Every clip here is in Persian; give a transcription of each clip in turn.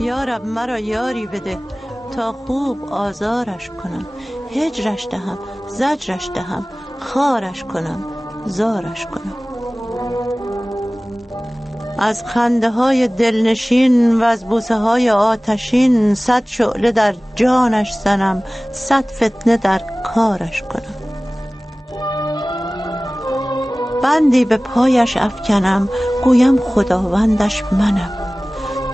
یارب مرا یاری بده تا خوب آزارش کنم، هجرش دهم زجرش دهم، خارش کنم زارش کنم. از خنده های دلنشین و از بوسه های آتشین 100 شعله در جانش زنم، 100 فتنه در کارش کنم. بندی به پایش افکنم، گویم خداوندش منم،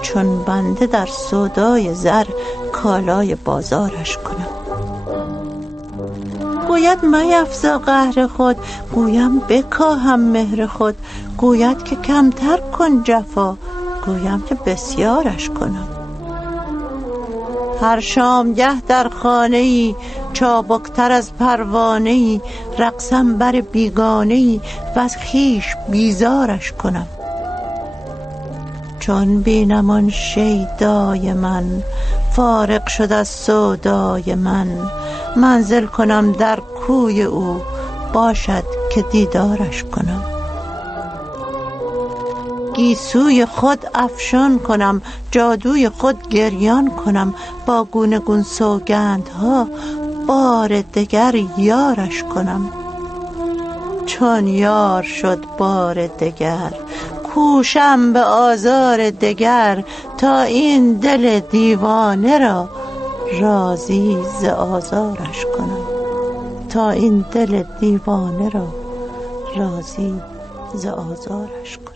چون بنده در سودای زر کالای بازارش کنم. گوید میفزا قهر خود، گویم بکاهم مهر خود، گوید که کمتر کن جفا، گویم که بسیارش کنم. هر شامگه در خانه‌ای چابکتر از پروانه‌ای، رقصم بر بیگانه‌ای و از خویش بیزارش کنم. چون بینم آن شیدای من فارغ شد از سودای من، منزل کنم در کوی او باشد که دیدارش کنم. گیسوی خود افشان کنم، جادوی خود گریان کنم، با گونه گون سوگندها بار دگر یارش کنم. چون یار شد بار دگر کوشم به آزار دگر، تا این دل دیوانه را راضی ز آزارش کنم، تا این دل دیوانه را راضی ز آزارش کنم.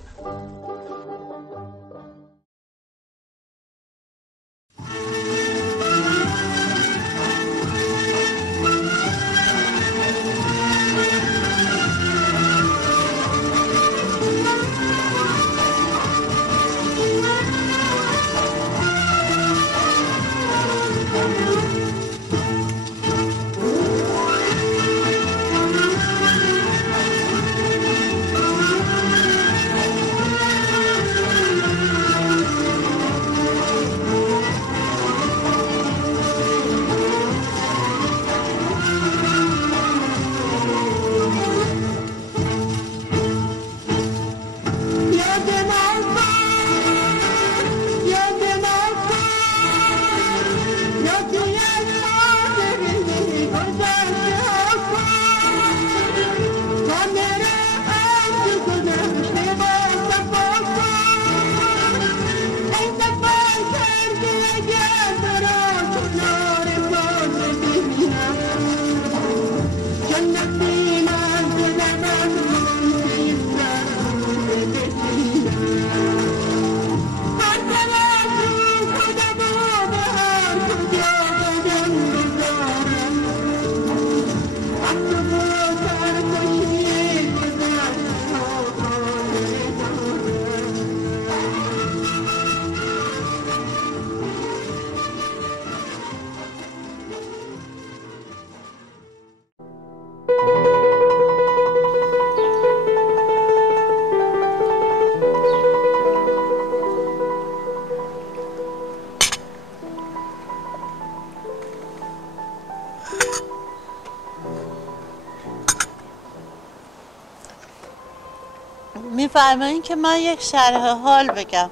میفرمایین که من یک شرح حال بگم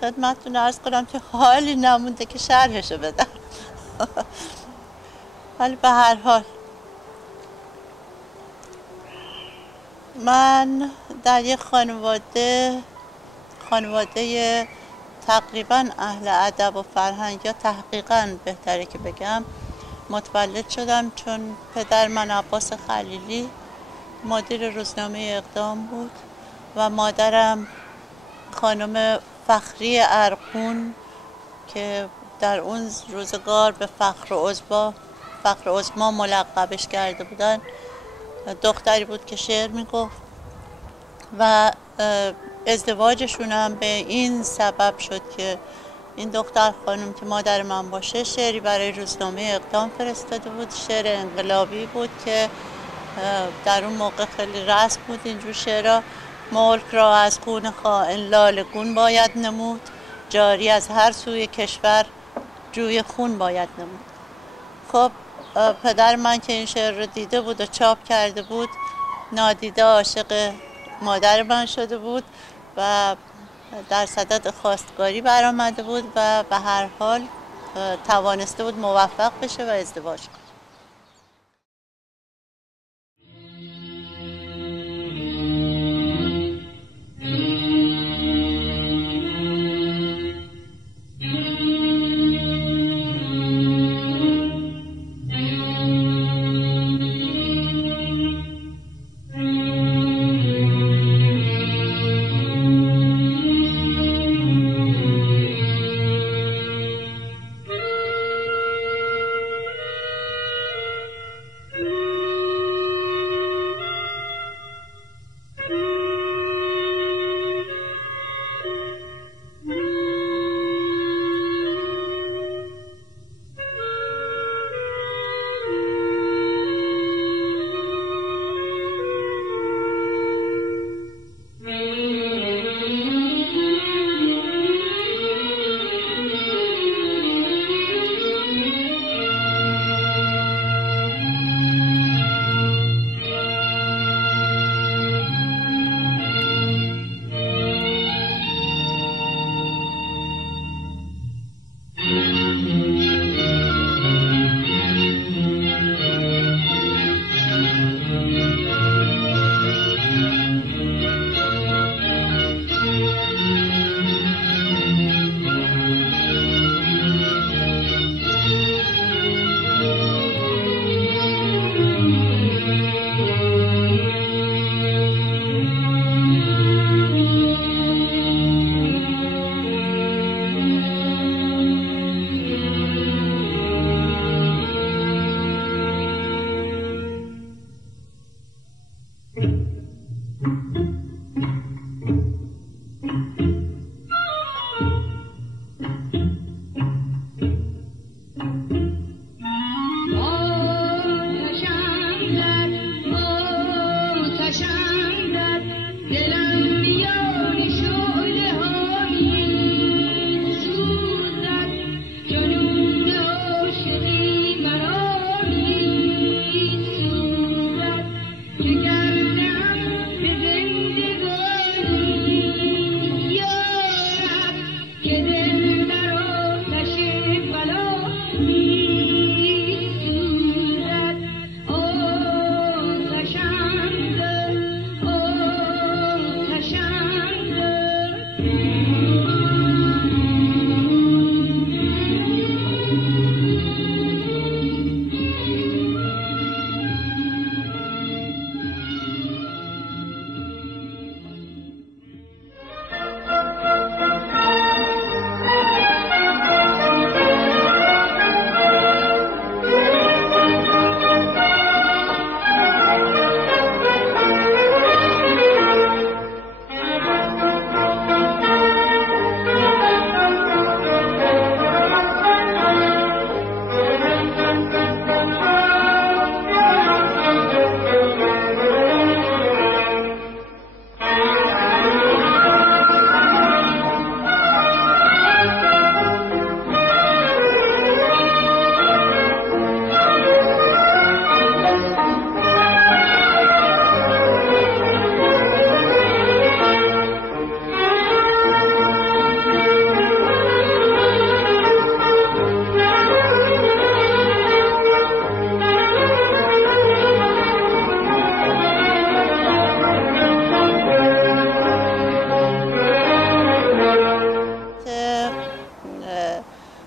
خدمتتون، عرض کنم که حالی نمونده که شرحشو بدم. ولی به هر حال من در یک خانواده تقریبا اهل ادب و فرهنگ، یا تحقیقا بهتره که بگم، متولد شدم، چون پدر من عباس خلیلی مدیر روزنامه اقدام بود و مادرم خانم فخری ارقون که در اون روزگار به فخر عظما ملقبش کرده بودن، دختری بود که شعر میگفت و ازدواجشون هم به این سبب شد که این دختر خانم که مادر من باشه شعری برای روزنامه اقدام فرستاده بود، شعر انقلابی بود که در اون موقع خیلی رسم بود اینجور شعرها: ملک را از خون خائن لاله‌گون باید نمود، جاری از هر سوی کشور جوی خون باید نمود. خب پدر من که این شعر رو دیده بود و چاپ کرده بود، نادیده عاشق مادر من شده بود و در صدد خواستگاری برآمده بود و به هر حال توانسته بود موفق بشه و ازدواج کنه.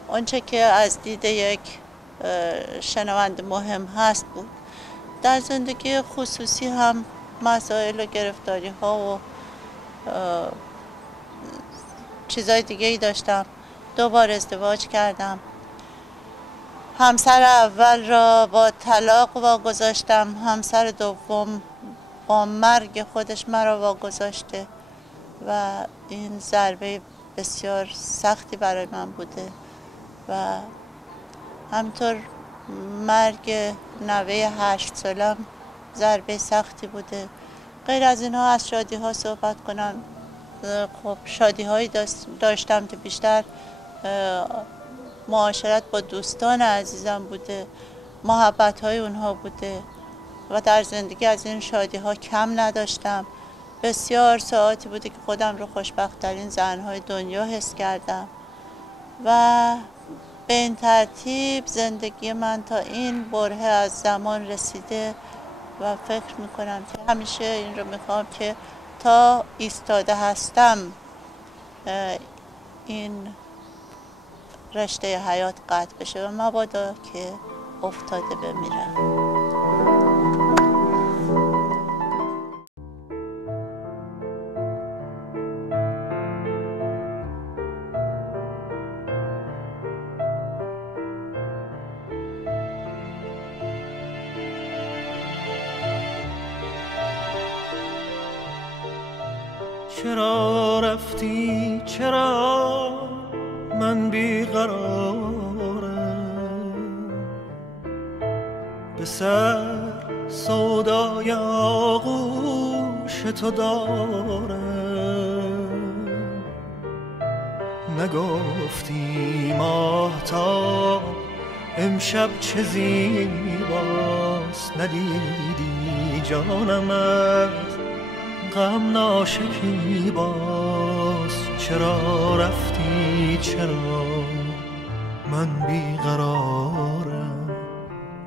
آنچه که از دید یک شنونده مهم هست بود. در زندگی خصوصی هم مسائل و گرفتاری ها و چیزای دیگه ای داشتم. 2 بار ازدواج کردم. همسر اول را با طلاق واگذاشتم، همسر دوم با مرگ خودش مرا واگذاشته و این ضربه بسیار سختی برای من بوده و همطور مرگ نوه 8 سالم ضربه سختی بوده. غیر از اینها از شادی ها صحبت کنم، خب شادی هایی داشتم که بیشتر معاشرت با دوستان عزیزم بوده، محبت های اونها بوده و در زندگی از این شادی ها کم نداشتم. بسیار ساعاتی بوده که خودم رو خوشبخت‌ترین زن‌های دنیا حس کردم و به این ترتیب زندگی من تا این برهه از زمان رسیده و فکر میکنم که همیشه این رو میخوام که تا ایستاده هستم این رشته حیات قطع بشه و مبادا که افتاده بمیرم. چرا رفتی چرا من بیقرارم، به سر سودای آغوش تو دارم. نگفتی ماهتاب امشب چه زیباست، ندیدی جانم از غم ناشکیباز. چرا رفتی چرا من بیقرارم،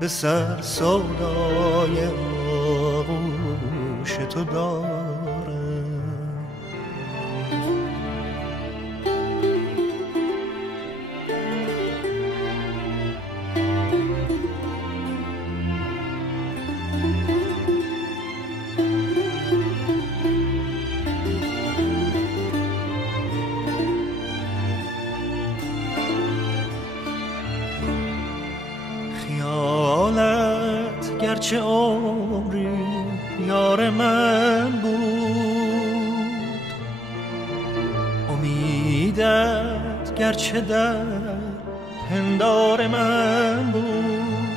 به سر سودای آغوش تو دارم. گرچه عمری یار من بود، امیدت گرچه در پندار من بود.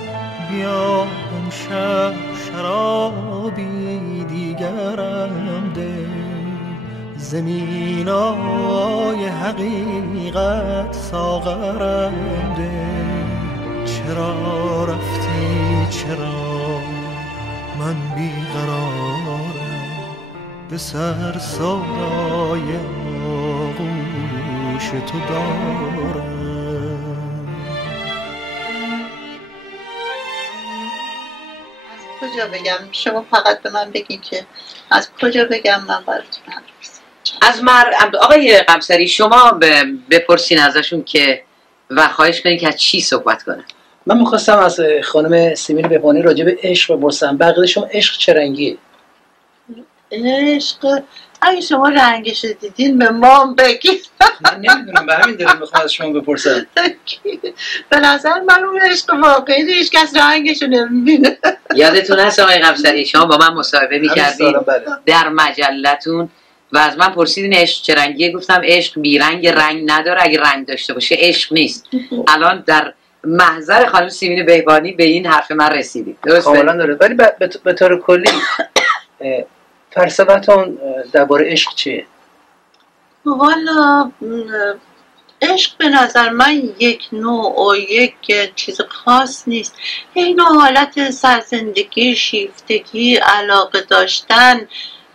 بیا امشب شرابی دیگرم ده، زمینای حقیقت ساغرم ده. چرا رفتی چرا من بیقرارم، به سر سودای آغوش تو دارم. از کجا بگم؟ شما فقط به من بگین که از کجا بگم من براتون از آقای قمصری شما بپرسین ازشون که و خواهش کنین که از چی صحبت کنن. من میخواستم از خانم سیمین بهبانی راجع به عشق بپرسم. بقیه شما عشق چه رنگیه؟ عشق اگه شما رنگش دیدین به ما بگید. من نمیدونم، به همین دلیل میخوام از شما بپرسم. به نظر من اون عشق واقعی هیچ کس رنگش رو نمیبینه. یادتون هست آقای قمصری شما با من مصاحبه میکردید در مجلتون و از من پرسیدین عشق چه رنگیه؟ گفتم عشق بیرنگ، رنگ نداره، اگه رنگ داشته باشه عشق نیست. الان در محضر خانم سیمین بهبانی به این حرف من رسیدید. کاملا داره. ولی به طور کلی فلسفتون درباره عشق چیه؟ والا عشق به نظر من یک نوع و یک چیز خاص نیست. یک نوع حالت سرزندگی، شیفتگی، علاقه داشتن،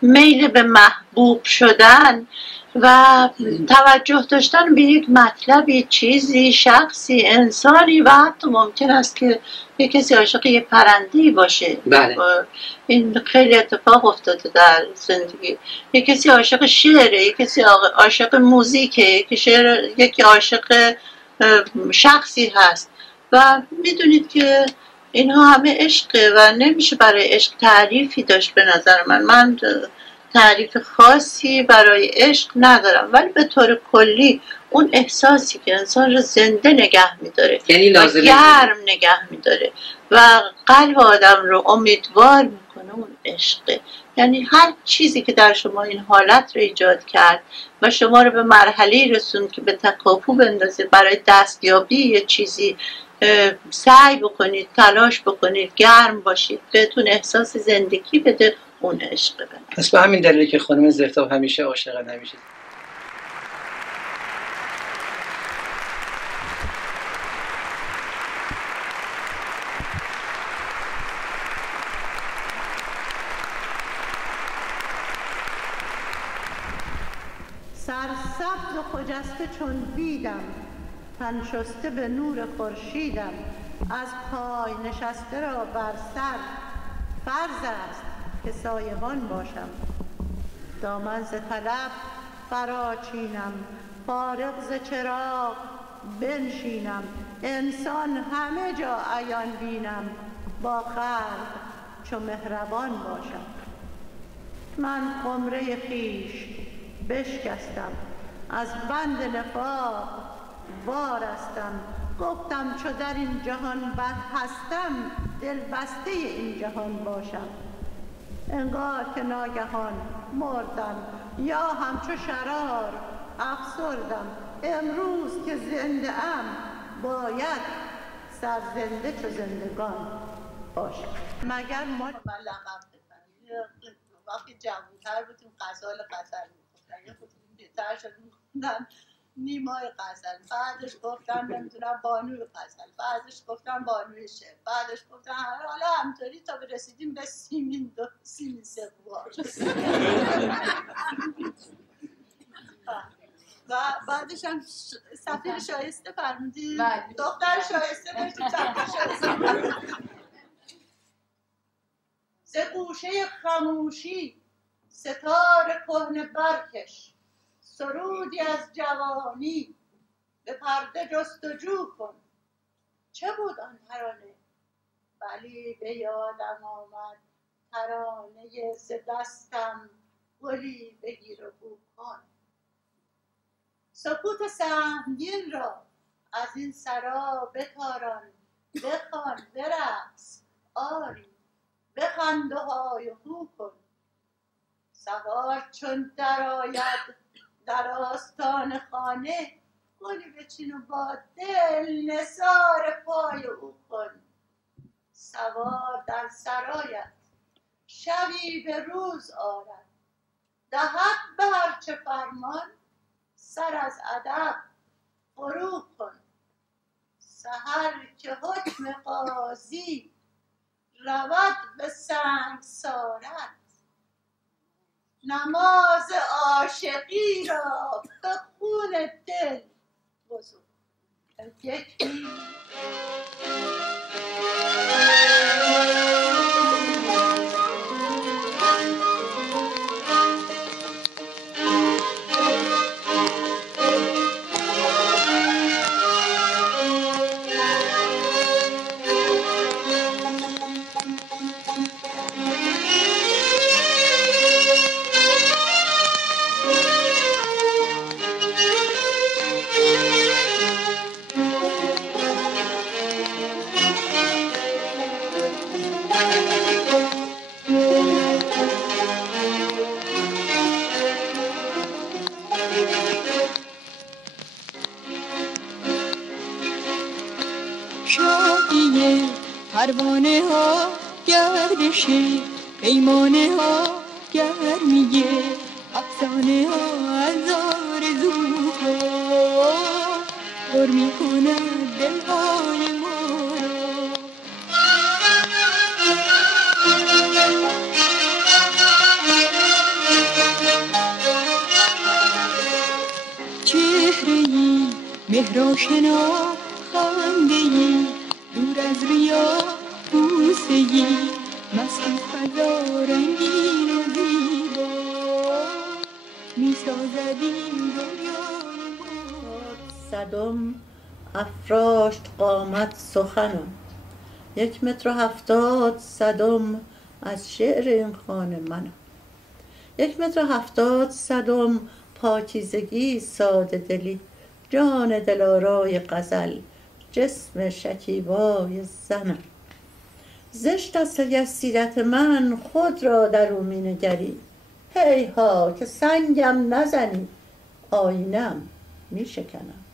میل به محبوب شدن و توجه داشتن به یک مطلبی، چیزی، شخصی، انسانی و حتی ممکن است که یک کسی عاشق یک پرنده‌ای باشه. بله. این خیلی اتفاق افتاده در زندگی. یک کسی عاشق شعره، یک کسی عاشق موزیکه، یکی عاشق شخصی هست و میدونید که اینها همه عشقه و نمیشه برای عشق تعریفی داشت. به نظر من تعریف خاصی برای عشق ندارم، ولی به طور کلی اون احساسی که انسان رو زنده نگه میداره و گرم نگه میداره و قلب آدم رو امیدوار میکنه اون عشقه. یعنی هر چیزی که در شما این حالت رو ایجاد کرد و شما رو به مرحله رسوند که به تکاپو بندازید برای دستیابی یه چیزی، سعی بکنید، تلاش بکنید، گرم باشید، بهتون احساس زندگی بده، اون عشقه. پس به همین دلیله که خانم زرتاب همیشه عاشقن. همیشه سرسبز و خجسته چون بیدم، تن شسته به نور خورشیدم. از پای نشسته را بر سر، فرض است که سایبان باشم. دامن ز طلب فراچینم، فارغ ز چراغ بنشینم. انسان همه جا عیان بینم، با خلق چو مهربان باشم. من خمره خویش بشکستم، از بند نفاق وارستم. گفتم چو در این جهان بد هستم، دل بسته این جهان باشم. انگار که ناگهان مردم، یا همچو شرار افسردم. امروز که زنده ام، باید سرزنده چو زندگان باشم. مگر ما لقب بزنیم؟ وقتی جوان‌تر بودیم غزال می‌خوندن، یه خود بهتر شدیم می‌خوندن نیمای غزل، بعدش گفتن نمیدونم بانوی غزل، بعدش گفتن بانوی شعر، بعدش گفتن حالا همطوری تا رسیدیم به سیمین سقوار. و بعدش هم سفیر شایسته فرمودیم، دختر شایسته باشیم، سفیر شایسته. ز گوشه خموشی ستاره کهنه برکش، سرودی از جوانی به پرده جستجو کن. چه بود آن ترانه؟ ولی به یادم آمد ترانه ز دستم گلی بگیر و بو کن. سکوت سهمگین را از این سرا بتاران، بخوان برقص آری، بخند و های و هو کن. سوار چون درآید در آستان خانه، گلی بچین و با دل نثار پای او کن. سوار در سرایت شبی به روز آرد، دهد به هر چه فرمان سر از ادب فرو کن. سحر که حکم قاضی رود به سنگسارت، نماز عاشقی را به خون دل بزن. پروانه ها گردشه، پیمانه ها گرمیه، افسانه ها از آرزوها پر می‌کند دلهای ما را. چهره‌ای مهرآشنا، خنده‌ای دور از ریا، بوسه‌ای مست فضا، رنگین و زیبا می‌سازد این دنیای ما. صدم افراشت قامت سخنم، 1.70 متر صدم از شعر این خانه منم. 1.70 متر پاکیزگی، ساده دلی، جان دلارای غزل، جسم شکیبای زنم. زشت است اگر سیرت من خود را در او می نگری، هیها که سنگم نزنی آینم می شکنم.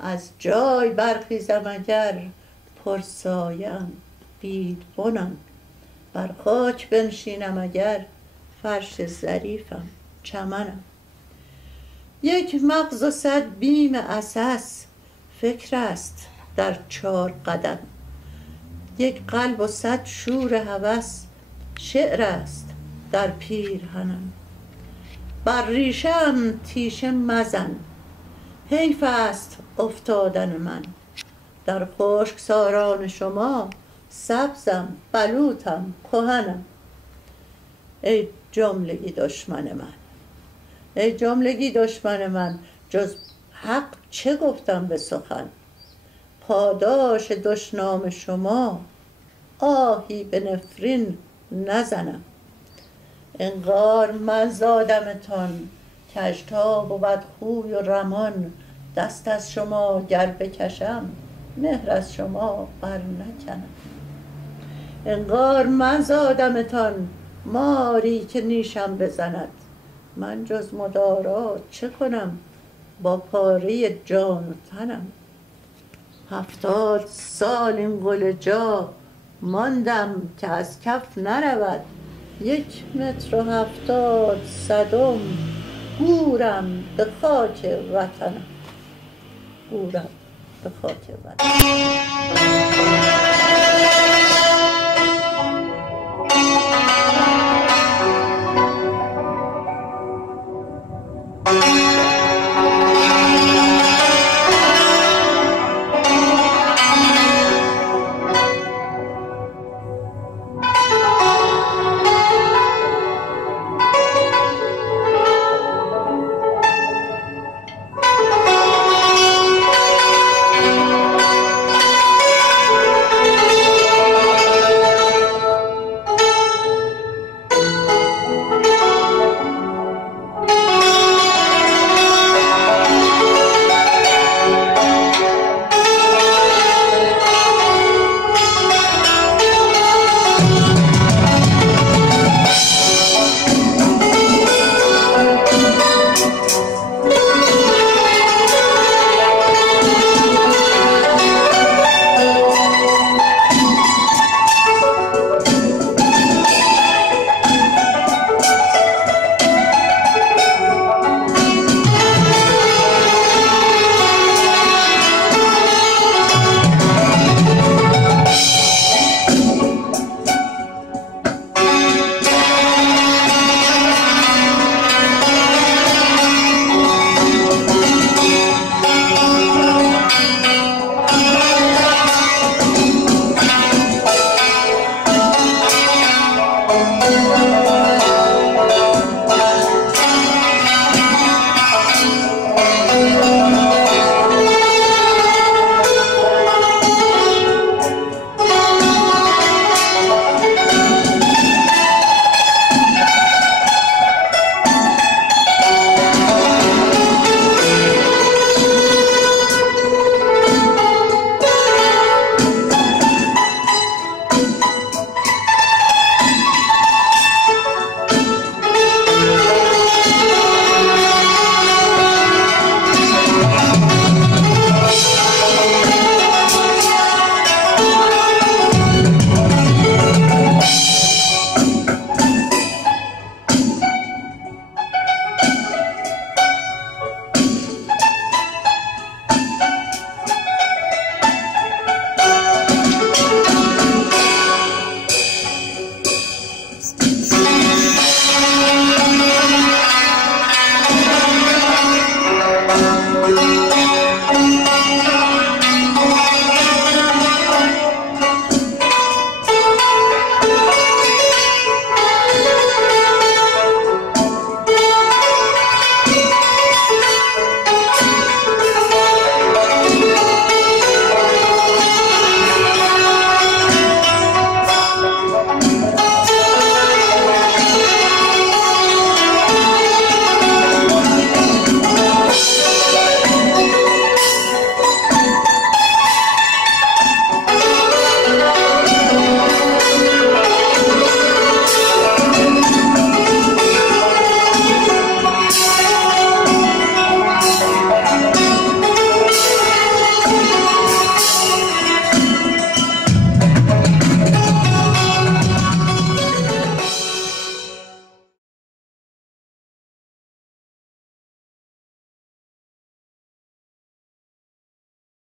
از جای برخیزم اگر پرسایم بیدبنم، بر خاک بنشینم اگر فرش ظریفم چمنم. 1 مغز و 100 بیم عسس فکر است در 4 قدم، 1 قلب و 100 شور هوس شعر است در پیرهنم. بر ریشم تیشه مزن، حیف است افتادن من. در خشکساران شما سبزم، بلوطم، کهنم. ای جملگی دشمن من، ای جملگی دشمن من، جز حق چه گفتم به سخن؟ پاداش دشنام شما آهی به نفرین نزنم. انگار من زادمتان کژتا بود خوی و رمان. دست از شما گر بکشم مهر از شما بر نکنم. انگار من زادمتان ماری که نیشم بزند. من جز مدارات چه کنم با پاره جان و تنم. 70 سال این قل جا ماندم که از کف نرود. 1 متر و 70 صدم گورم به خاک وطنم. گورم به خاک وطنم.